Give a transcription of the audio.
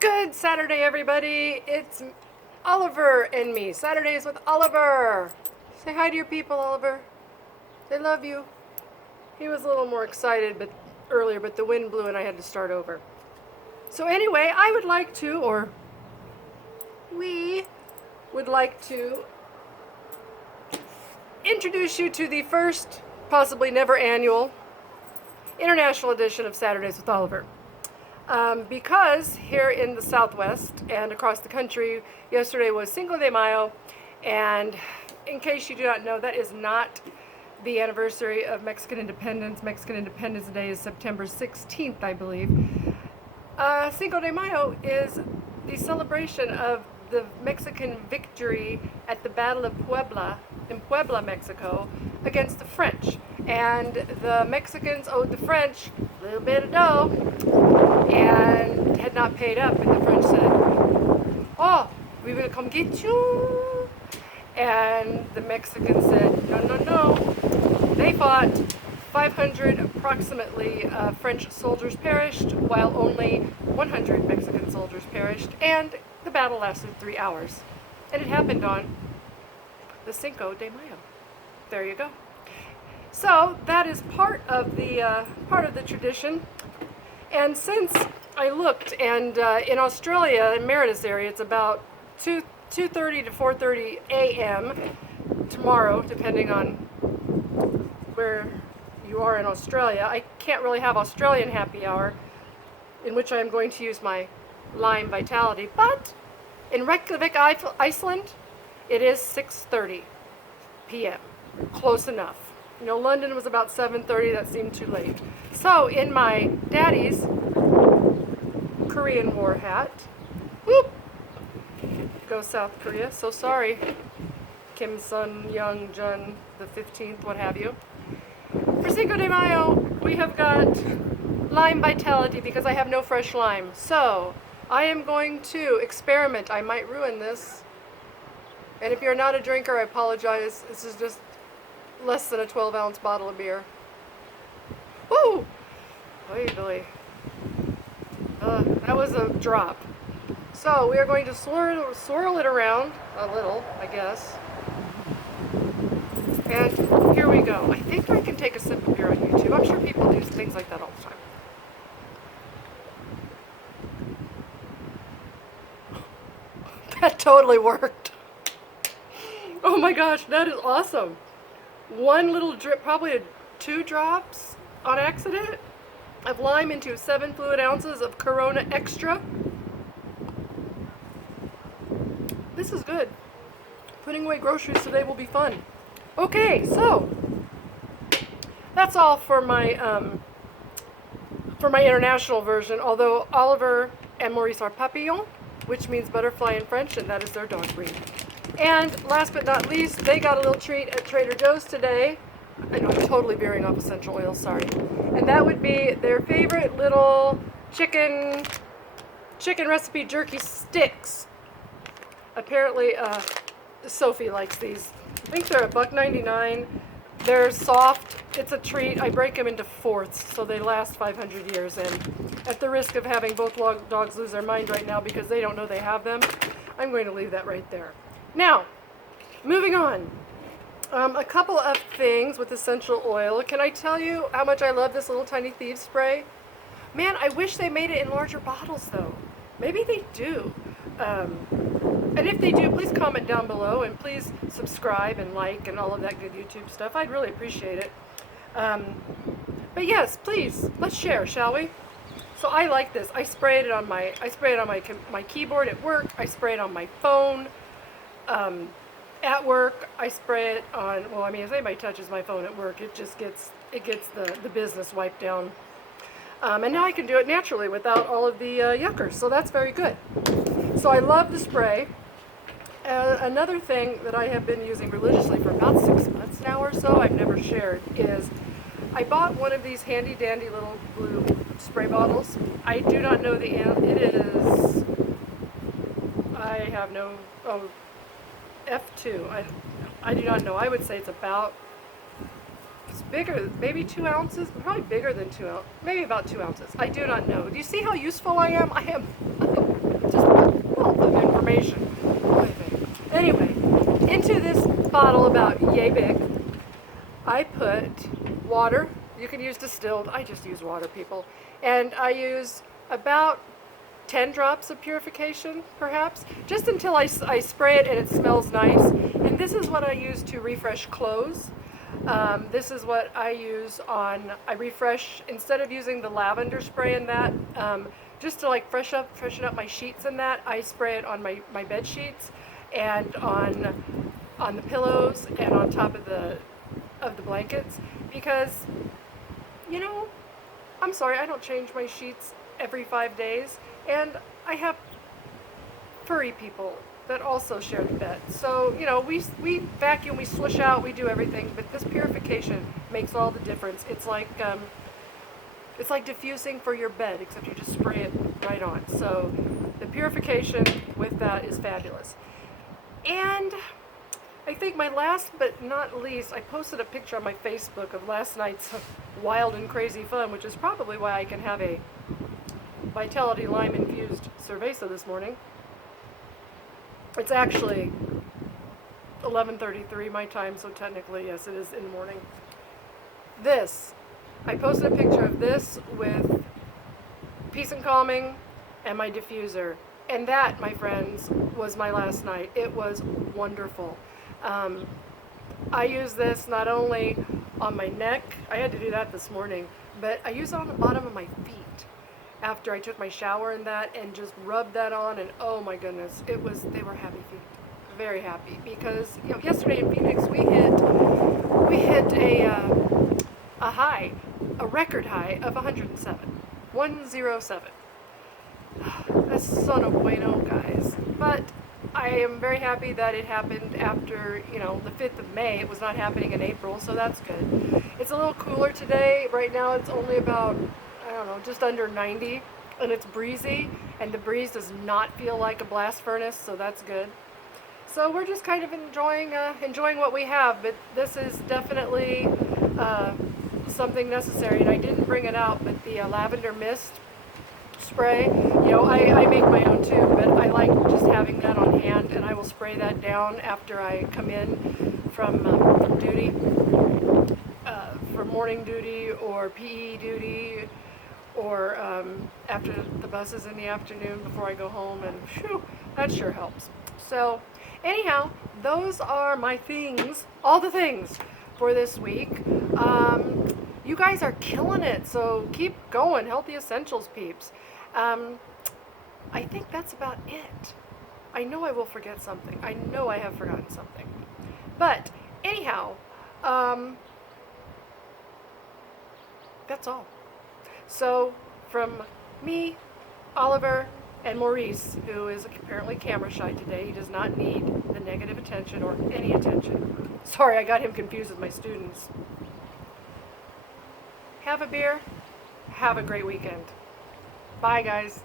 Good Saturday, everybody. It's Oliver and me. Saturdays with Oliver. Say hi to your people, Oliver. They love you. He was a little more excited earlier, but the wind blew and I had to start over. So anyway, I would like to, or we would like to introduce you to the first, possibly never annual, international edition of Saturdays with Oliver. Because here in the Southwest and across the country, yesterday was Cinco de Mayo, and in case you do not know, that is not the anniversary of Mexican independence. Mexican Independence Day is September 16th, I believe. Cinco de Mayo is the celebration of the Mexican victory at the Battle of Puebla, in Puebla, Mexico, against the French. And the Mexicans owed the French a little bit of dough and had not paid up. And the French said, "Oh, we will come get you." And the Mexicans said, "No, no, no." They fought. 500 approximately French soldiers perished, while only 100 Mexican soldiers perished, and the battle lasted 3 hours. And it happened on the Cinco de Mayo. There you go. So that is part of the tradition. And since I looked, and in Australia, in Merida's area, it's about 2:30 to 4:30 a.m. tomorrow, depending on where you are in Australia. I can't really have Australian happy hour, in which I am going to use my Lime Vitality, but in Reykjavik, Iceland, it is 6:30 p.m. Close enough. You know, London was about 7:30. That seemed too late. So in my daddy's Korean War hat, whoop, go South Korea. So sorry, Kim Sun Young Jun the 15th, what have you. For Cinco de Mayo, we have got Lime Vitality because I have no fresh lime. So I am going to experiment. I might ruin this. And if you're not a drinker, I apologize. This is just less than a 12-ounce bottle of beer. Woo! Oy vey. That was a drop. So we are going to swirl it around a little, I guess. And here we go. I think I can take a sip of beer on YouTube. I'm sure people do things like that all the time. That totally worked. Oh my gosh, that is awesome. One little drip, probably 2 drops on accident of lime into 7 fluid ounces of Corona Extra. This is good. Putting away groceries today will be fun. Okay, so that's all for my international version. Although Oliver and Maurice are papillon, which means butterfly in French, and that is their dog breed. And last but not least, they got a little treat at Trader Joe's today. I know I'm totally veering off essential oil, sorry. And that would be their favorite little chicken recipe jerky sticks. Apparently, Sophie likes these. I think they're $1.99. They're soft. It's a treat. I break them into fourths, so they last 500 years. And at the risk of having both dogs lose their mind right now because they don't know they have them, I'm going to leave that right there. Now, moving on. A couple of things with essential oil. Can I tell you how much I love this little tiny Thieves spray? Man, I wish they made it in larger bottles, though. Maybe they do. And if they do, please comment down below, and please subscribe and like and all of that good YouTube stuff. I'd really appreciate it. But yes, please, let's share, shall we? So I like this. I spray it on my keyboard at work. I spray it on my phone. At work, I spray it on, well, I mean, if anybody touches my phone at work, it gets the business wiped down. And now I can do it naturally without all of the yuckers, so that's very good. So I love the spray. Another thing that I have been using religiously for about 6 months now or so, I've never shared, is I bought one of these handy dandy little blue spray bottles. I do not know it is, I have no, F2. I do not know. I would say it's bigger, maybe 2 ounces, probably bigger than 2 ounces, maybe about 2 ounces. I do not know. Do you see how useful I am? I am information. Anyway, into this bottle about yay big, I put water. You can use distilled. I just use water, people. And I use about 10 drops of purification, perhaps, just until I spray it and it smells nice. And this is what I use to refresh clothes. This is what I use I refresh, instead of using the lavender spray in that, just to like freshen up my sheets and that, I spray it on my bed sheets and on the pillows and on top of the blankets, because, you know, I'm sorry, I don't change my sheets every 5 days, and I have furry people that also share the bed. So, you know, we vacuum, we swish out, we do everything, but this purification makes all the difference. It's like diffusing for your bed, except you just spray it right on. So the purification with that is fabulous. And I think my last but not least, I posted a picture on my Facebook of last night's wild and crazy fun, which is probably why I can have a Vitality Lime infused cerveza this morning. It's actually 11:33 my time, so technically, yes, it is in the morning. I posted a picture of this with Peace and Calming and my diffuser. And that, my friends, was my last night. It was wonderful. I use this not only on my neck, I had to do that this morning, but I use it on the bottom of my feet after I took my shower and that, and just rubbed that on, and oh my goodness, they were happy feet. Very happy, because, you know, yesterday in Phoenix we hit a high, a record high of 107. 107. That's son of bueno, guys. But I am very happy that it happened after, you know, the 5th of May. It was not happening in April, so that's good. It's a little cooler today. Right now it's only about, I don't know, just under 90, and it's breezy, and the breeze does not feel like a blast furnace, so that's good. So we're just kind of enjoying what we have, but this is definitely something necessary, and I didn't bring it out, but the lavender mist spray, you know, I make my own too, but I like just having that on hand, and I will spray that down after I come in from duty, from morning duty or PE duty, or after the buses in the afternoon before I go home, and phew, that sure helps. So anyhow, those are my things, all the things for this week. You guys are killing it, so keep going. Healthy Essentials peeps. I think that's about it. I know I will forget something. I know I have forgotten something. But anyhow, that's all. So from me, Oliver, and Maurice, who is apparently camera shy today, he does not need the negative attention or any attention. Sorry, I got him confused with my students. Have a beer. Have a great weekend. Bye, guys.